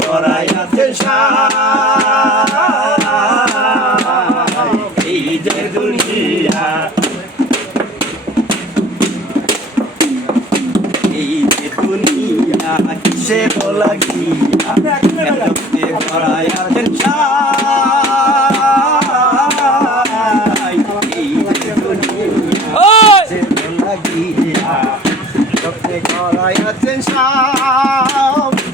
করাইয়াছেন সাই এই যে দুনিয়া কিসের লাগিয়া এতকে করাইয়াছেন সাই এই যে দুনিয়া কিসের লাগিয়া এতকে করাইয়াছেন সাই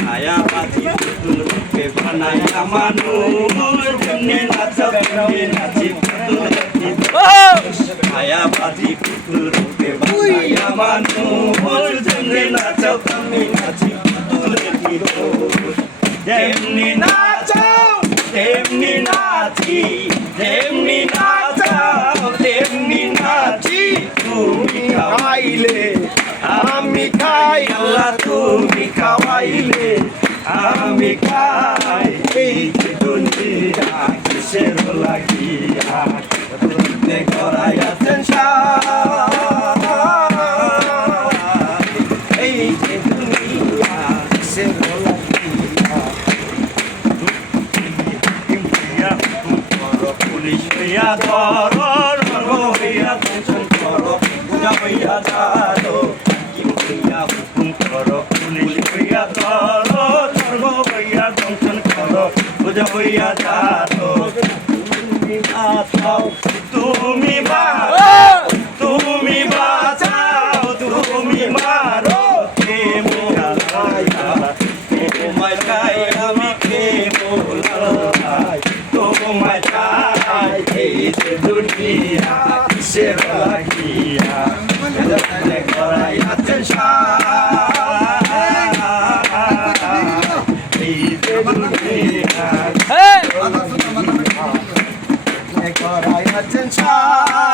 ছায়াবাজি পুতুল রূপে বানাইয়া মানুষ যেমনি নাচক তেমনি নাচি পুতুল ছায়াবাজি পুতুল রূপে বানাইয়া মানুষ যেমনি নাচক তেমনি নাচি পুতুল যেমনি নাচাও তেমনি নাচি যেমনি নাচাও তেমনি নাচি তুমি খাওয়াইলে আমি খাই আল্লাহ তুমি খাওয়াইলে আমি খাই এই যে দুনিয়া কিসের লাগিয়া করতে করাইয়াছেন সাই এই যে দুনিয়া কিসের লাগিয়া পুলিশ হইয়া ধর হইয়া টেনশন করো পূজা হইয়া যাও হুকুম করো পুলিশ হইয়া ধরো ধর্ম হইয়া দংশন করো পূজা হইয়া যাও তুমি বাঁচাও তুমি মারো তুমি বাঁচাও তুমি মারো কে মোলাইয়া তোমায় চাই আমি কে মোলাই তোমায় চাই এই যে দুনিয়া কিসের লাগিয়া করাইয়াছেন সাই করাইয়াছেন সাই